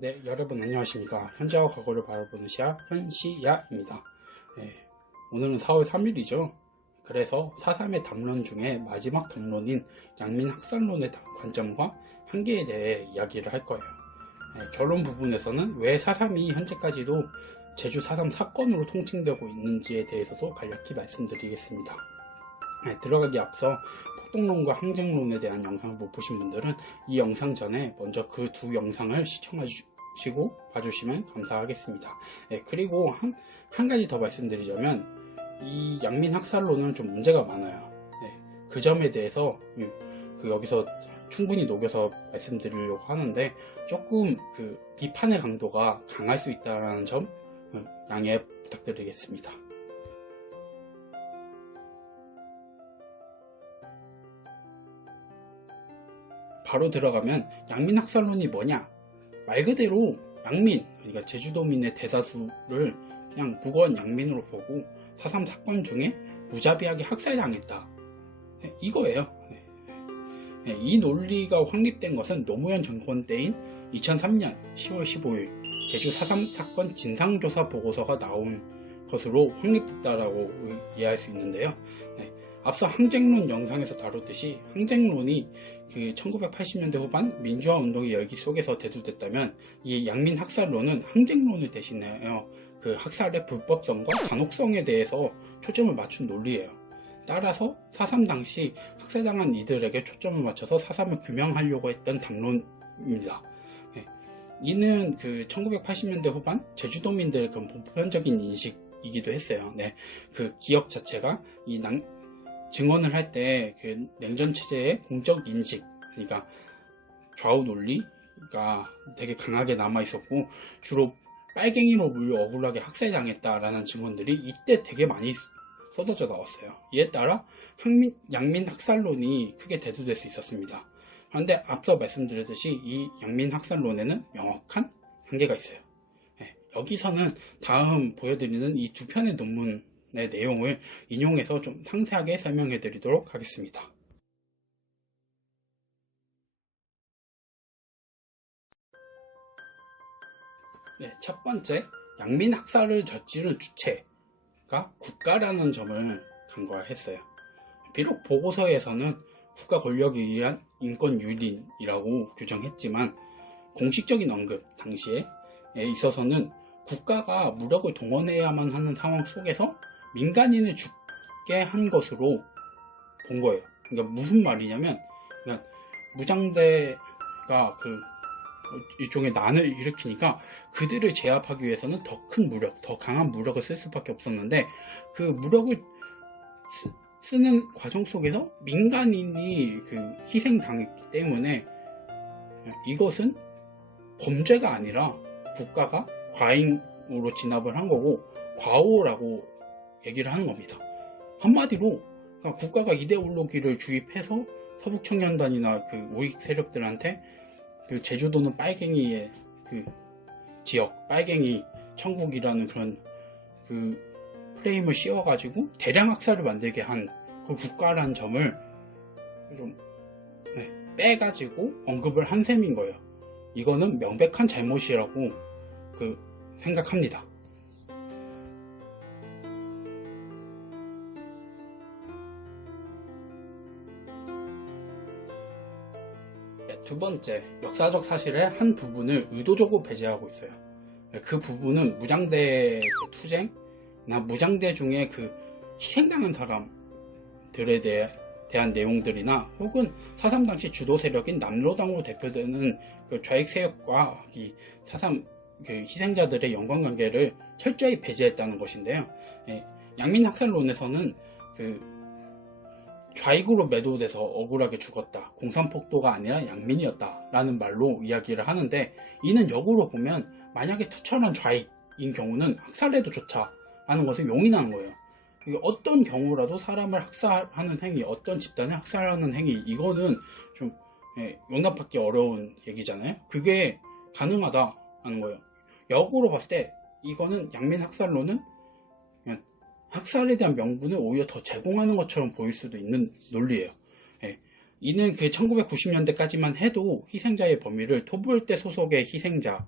네, 여러분 안녕하십니까. 현재와 과거를 바라보는 시야, 현시야입니다. 네, 오늘은 4월 3일이죠. 그래서 4.3의 담론 중에 마지막 담론인 양민 학살론의 관점과 한계에 대해 이야기를 할 거예요. 네, 결론 부분에서는 왜 4.3이 현재까지도 제주 4.3 사건으로 통칭되고 있는지에 대해서도 간략히 말씀드리겠습니다. 네, 들어가기 앞서 폭동론과 항쟁론에 대한 영상을 못 보신 분들은 이 영상 전에 먼저 그 두 영상을 시청하시고 봐주시면 감사하겠습니다. 네, 그리고 한 가지 더 말씀드리자면 이 양민 학살론은 좀 문제가 많아요. 네, 그 점에 대해서 여기서 충분히 녹여서 말씀드리려고 하는데 조금 그 비판의 강도가 강할 수 있다는 점 양해 부탁드리겠습니다. 바로 들어가면 양민 학살론이 뭐냐? 말 그대로 양민, 그러니까 제주도민의 대다수를 그냥 무거운 양민으로 보고 4.3 사건 중에 무자비하게 학살당했다. 네, 이거예요. 네, 이 논리가 확립된 것은 노무현 정권 때인 2003년 10월 15일 제주 4.3 사건 진상조사 보고서가 나온 것으로 확립됐다라고 이해할 수 있는데요. 네, 앞서 항쟁론 영상에서 다뤘듯이 항쟁론이 그 1980년대 후반 민주화 운동의 열기 속에서 대두됐다면 이 양민 학살론은 항쟁론을 대신하여 그 학살의 불법성과 잔혹성에 대해서 초점을 맞춘 논리예요. 따라서 4.3 당시 학살당한 이들에게 초점을 맞춰서 4.3을 규명하려고 했던 담론입니다. 네. 이는 그 1980년대 후반 제주도민들의 그 보편적인 인식이기도 했어요. 네. 그 기억 자체가 이 증언을 할 때 그 냉전 체제의 공적 인식, 그러니까 좌우 논리가 되게 강하게 남아 있었고 주로 빨갱이로 물려 억울하게 학살당했다라는 증언들이 이때 되게 많이 쏟아져 나왔어요. 이에 따라 양민 학살론이 크게 대두될 수 있었습니다. 그런데 앞서 말씀드렸듯이 이 양민 학살론에는 명확한 한계가 있어요. 네, 여기서는 다음 보여드리는 이 두 편의 논문의 내용을 인용해서 좀 상세하게 설명해 드리도록 하겠습니다. 네, 첫 번째, 양민 학살을 저지른 주체가 국가라는 점을 간과했어요. 비록 보고서에서는 국가 권력에 의한 인권 유린이라고 규정했지만 공식적인 언급 당시에 있어서는 국가가 무력을 동원해야만 하는 상황 속에서 민간인을 죽게 한 것으로 본 거예요. 그러니까 무슨 말이냐면 무장대가 그 일종의 난을 일으키니까 그들을 제압하기 위해서는 더 큰 무력, 더 강한 무력을 쓸 수밖에 없었는데 그 무력을 쓰는 과정 속에서 민간인이 그 희생당했기 때문에 이것은 범죄가 아니라 국가가 과잉으로 진압을 한 거고 과오라고 얘기를 하는 겁니다. 한마디로 그러니까 국가가 이데올로기를 주입해서 서북청년단이나 그 우익 세력들한테 그 제주도는 빨갱이의 그 지역, 빨갱이 천국이라는 그런 그 프레임을 씌워가지고 대량 학살을 만들게 한 그 국가라는 점을 좀 빼가지고 언급을 한 셈인 거예요. 이거는 명백한 잘못이라고 생각합니다. 두 번째, 역사적 사실의 한 부분을 의도적으로 배제하고 있어요. 그 부분은 무장대 투쟁이나 무장대 중에 그 희생당한 사람들에 대한 내용들이나 혹은 4.3 당시 주도 세력인 남로당으로 대표되는 그 좌익 세력과 이 4.3 그 희생자들의 연관관계를 철저히 배제했다는 것인데요. 양민 학살론에서는 그 좌익으로 매도돼서 억울하게 죽었다. 공산폭도가 아니라 양민이었다. 라는 말로 이야기를 하는데 이는 역으로 보면 만약에 투철한 좌익인 경우는 학살해도 좋다. 라는 것을 용인하는 거예요. 어떤 경우라도 사람을 학살하는 행위, 어떤 집단을 학살하는 행위 이거는 좀 용납받기 어려운 얘기잖아요. 그게 가능하다는 거예요. 역으로 봤을 때 이거는 양민 학살론은 학살에 대한 명분을 오히려 더 제공하는 것처럼 보일 수도 있는 논리예요. 이는 그 1990년대까지만 해도 희생자의 범위를 토벌대 소속의 희생자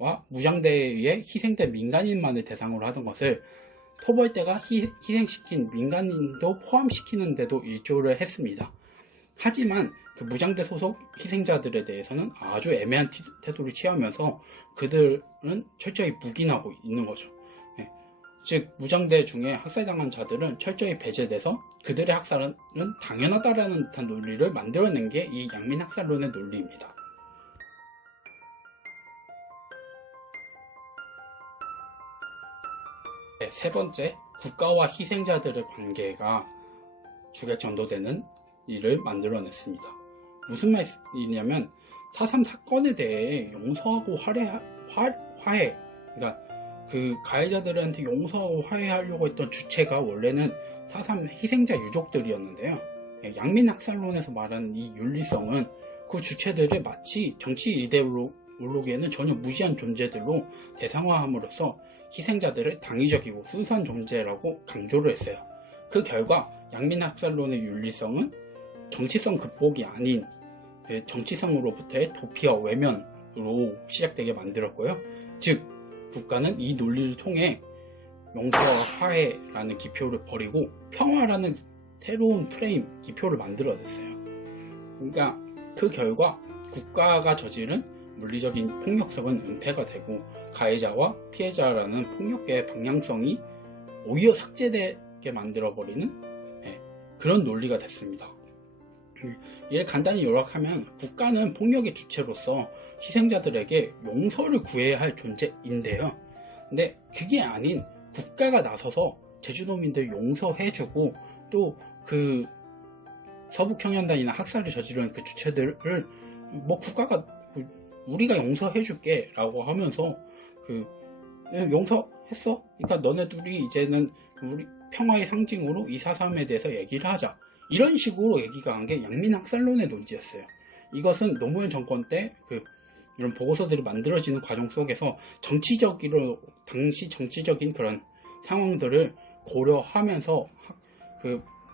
무장대와 무장대에 의해 희생된 민간인만을 대상으로 하던 것을 토벌대가 희생시킨 민간인도 포함시키는데도 일조를 했습니다. 하지만 그 무장대 소속 희생자들에 대해서는 아주 애매한 태도를 취하면서 그들은 철저히 묵인하고 있는 거죠. 즉 무장대 중에 학살당한 자들은 철저히 배제돼서 그들의 학살은 당연하다라는 듯한 논리를 만들어낸 게 이 양민학살론의 논리입니다. 세 번째, 국가와 희생자들의 관계가 주객 전도되는 일을 만들어냈습니다. 무슨 말이냐면 4.3 사건에 대해 용서하고 화해, 그러니까 그 가해자들한테 용서하고 화해하려고 했던 주체가 원래는 4.3 희생자 유족들이었는데요. 양민학살론에서 말하는 이 윤리성은 그 주체들을 마치 정치 이데올로기에는 전혀 무시한 존재들로 대상화함으로써 희생자들을 당위적이고 순수한 존재라고 강조를 했어요. 그 결과 양민학살론의 윤리성은 정치성 극복이 아닌 정치성으로부터의 도피와 외면으로 시작되게 만들었고요. 즉 국가는 이 논리를 통해 용서와 화해라는 기표를 버리고 평화라는 새로운 프레임, 기표를 만들어냈어요. 그러니까 그 결과 국가가 저지른 물리적인 폭력성은 은폐가 되고 가해자와 피해자라는 폭력계의 방향성이 오히려 삭제되게 만들어버리는 그런 논리가 됐습니다. 이를 간단히 요약하면 국가는 폭력의 주체로서 희생자들에게 용서를 구해야 할 존재인데요. 근데 그게 아닌 국가가 나서서 제주도민들 용서해주고 또 그 서북청년단이나 학살을 저지른 그 주체들을 국가가 우리가 용서해줄게 라고 하면서 용서했어? 그러니까 너네들이 이제는 우리 평화의 상징으로 이 4.3에 대해서 얘기를 하자. 이런 식으로 얘기가 한 게 양민학살론의 논지였어요. 이것은 노무현 정권 때 이런 보고서들이 만들어지는 과정 속에서 당시 정치적인 그런 상황들을 고려하면서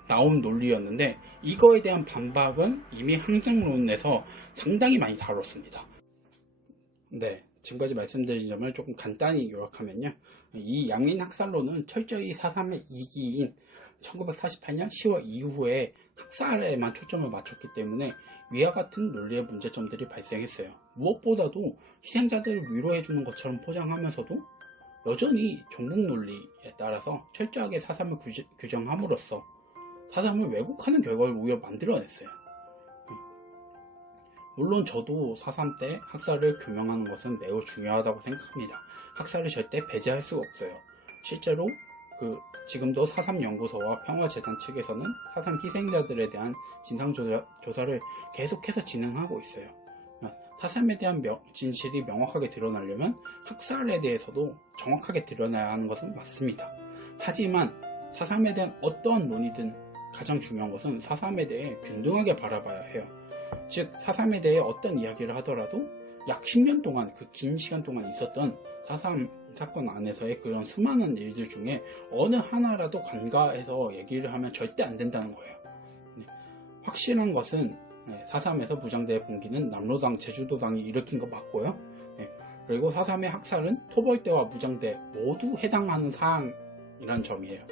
나온 논리였는데 이거에 대한 반박은 이미 항쟁론에서 상당히 많이 다뤘습니다. 네, 지금까지 말씀드린 점을 조금 간단히 요약하면요. 이 양민학살론은 철저히 4.3의 이기인 1948년 10월 이후에 학살에만 초점을 맞췄기 때문에 위와 같은 논리의 문제점들이 발생했어요. 무엇보다도 희생자들을 위로해주는 것처럼 포장하면서도 여전히 종북 논리에 따라서 철저하게 4.3을 규정함으로써 4.3을 왜곡하는 결과를 오히려 만들어냈어요. 물론 저도 4.3 때 학살을 규명하는 것은 매우 중요하다고 생각합니다. 학살을 절대 배제할 수가 없어요. 실제로 지금도 4.3 연구소와 평화재단 측에서는 4.3 희생자들에 대한 진상조사를 계속해서 진행하고 있어요. 4.3에 대한 진실이 명확하게 드러나려면 학살에 대해서도 정확하게 드러나야 하는 것은 맞습니다. 하지만 4.3에 대한 어떠한 논의든 가장 중요한 것은 4.3에 대해 균등하게 바라봐야 해요. 즉 4.3에 대해 어떤 이야기를 하더라도 약 10년 동안 그 긴 시간 동안 있었던 4.3 사건 안에서의 그런 수많은 일들 중에 어느 하나라도 간과해서 얘기를 하면 절대 안 된다는 거예요. 확실한 것은 4.3에서 무장대의 봉기는 남로당, 제주도당이 일으킨 거 맞고요. 그리고 4.3의 학살은 토벌대와 무장대 모두 해당하는 사항이란 점이에요.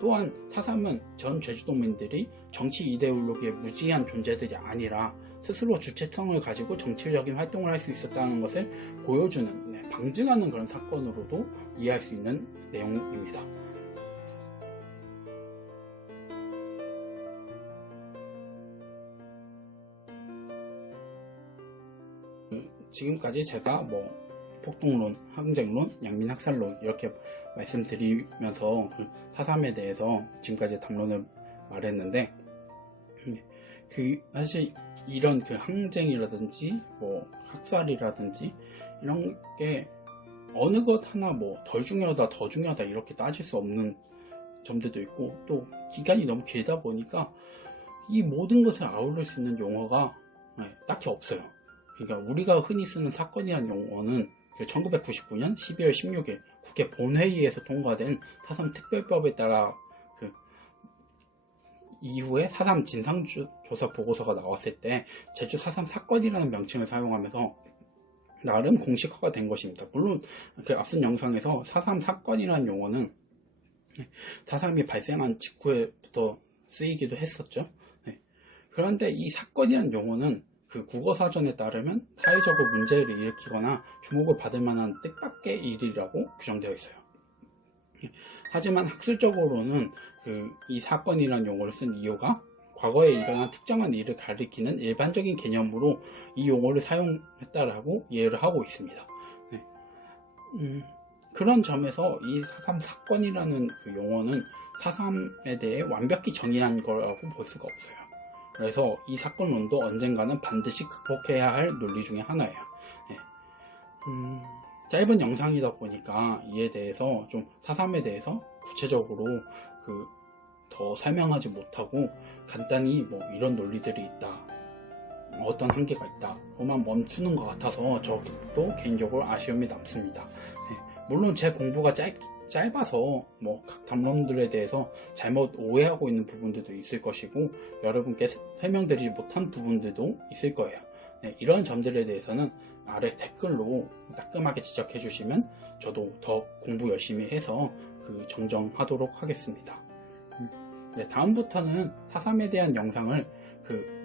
또한 4.3은 전 제주도민들이 정치 이데올로기에 무지한 존재들이 아니라 스스로 주체성을 가지고 정치적인 활동을 할 수 있었다는 것을 보여주는, 방증하는 그런 사건으로도 이해할 수 있는 내용입니다. 지금까지 제가 폭동론, 항쟁론, 양민학살론 이렇게 말씀드리면서 4.3에 대해서 지금까지 담론을 말했는데 사실 이런 항쟁이라든지 학살이라든지 이런 게 어느 것 하나 덜 중요하다 더 중요하다 이렇게 따질 수 없는 점들도 있고 또 기간이 너무 길다 보니까 이 모든 것을 아우를 수 있는 용어가 딱히 없어요. 그러니까 우리가 흔히 쓰는 사건이라는 용어는 1999년 12월 16일 국회 본회의에서 통과된 4.3 특별법에 따라 이후에 4.3 진상조사 보고서가 나왔을 때 제주 4.3 사건이라는 명칭을 사용하면서 나름 공식화가 된 것입니다. 물론 그 앞선 영상에서 4.3 사건이라는 용어는 4.3이 발생한 직후에부터 쓰이기도 했었죠. 네. 그런데 이 사건이라는 용어는 그 국어사전에 따르면 사회적으로 문제를 일으키거나 주목을 받을 만한 뜻밖의 일이라고 규정되어 있어요. 하지만 학술적으로는 이 사건이라는 용어를 쓴 이유가 과거에 일어난 특정한 일을 가리키는 일반적인 개념으로 이 용어를 사용했다라고 이해를 하고 있습니다. 네. 그런 점에서 이 4.3 사건이라는 그 용어는 4.3에 대해 완벽히 정의한 거라고 볼 수가 없어요. 그래서 이 사건론도 언젠가는 반드시 극복해야 할 논리 중에 하나예요. 네. 짧은 영상이다 보니까 이에 대해서 좀 4.3에 대해서 구체적으로 더 설명하지 못하고 간단히 뭐 이런 논리들이 있다, 어떤 한계가 있다, 그만 멈추는 것 같아서 저도 개인적으로 아쉬움이 남습니다. 네. 물론 제 공부가 짧아서 뭐 각 담론들에 대해서 잘못 오해하고 있는 부분들도 있을 것이고 여러분께 설명드리지 못한 부분들도 있을 거예요. 네, 이런 점들에 대해서는 아래 댓글로 따끔하게 지적해 주시면 저도 더 공부 열심히 해서 정정하도록 하겠습니다. 네, 다음부터는 4.3에 대한 영상을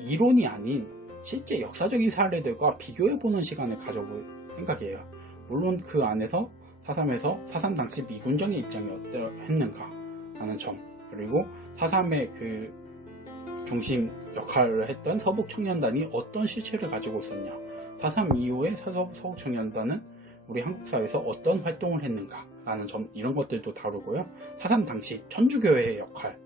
이론이 아닌 실제 역사적인 사례들과 비교해보는 시간을 가져볼 생각이에요. 물론 그 안에서 4.3에서 4.3 당시 미군정의 입장이 어떠했는가 하는 점, 그리고 4.3의 중심 역할을 했던 서북청년단이 어떤 실체를 가지고 있었냐, 4.3 이후에 서북청년단은 우리 한국 사회에서 어떤 활동을 했는가 라는 점, 이런 것들도 다루고요. 4.3 당시 천주교회의 역할은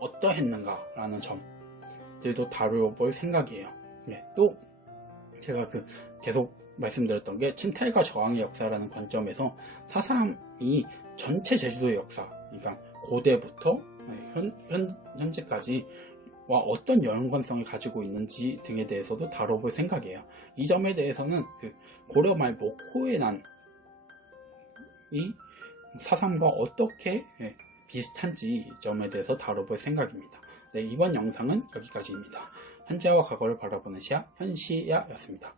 어떠했는가 라는 점들도 다뤄볼 생각이에요. 네, 또 제가 계속 말씀드렸던 게 침탈과 저항의 역사라는 관점에서 4.3이 전체 제주도의 역사, 그러니까 고대부터 현재까지 와 어떤 연관성을 가지고 있는지 등에 대해서도 다뤄볼 생각이에요. 이 점에 대해서는 고려 말 모코의 난이 4.3과 어떻게 비슷한지 점에 대해서 다뤄볼 생각입니다. 네, 이번 영상은 여기까지입니다. 현재와 과거를 바라보는 시야, 현시야였습니다.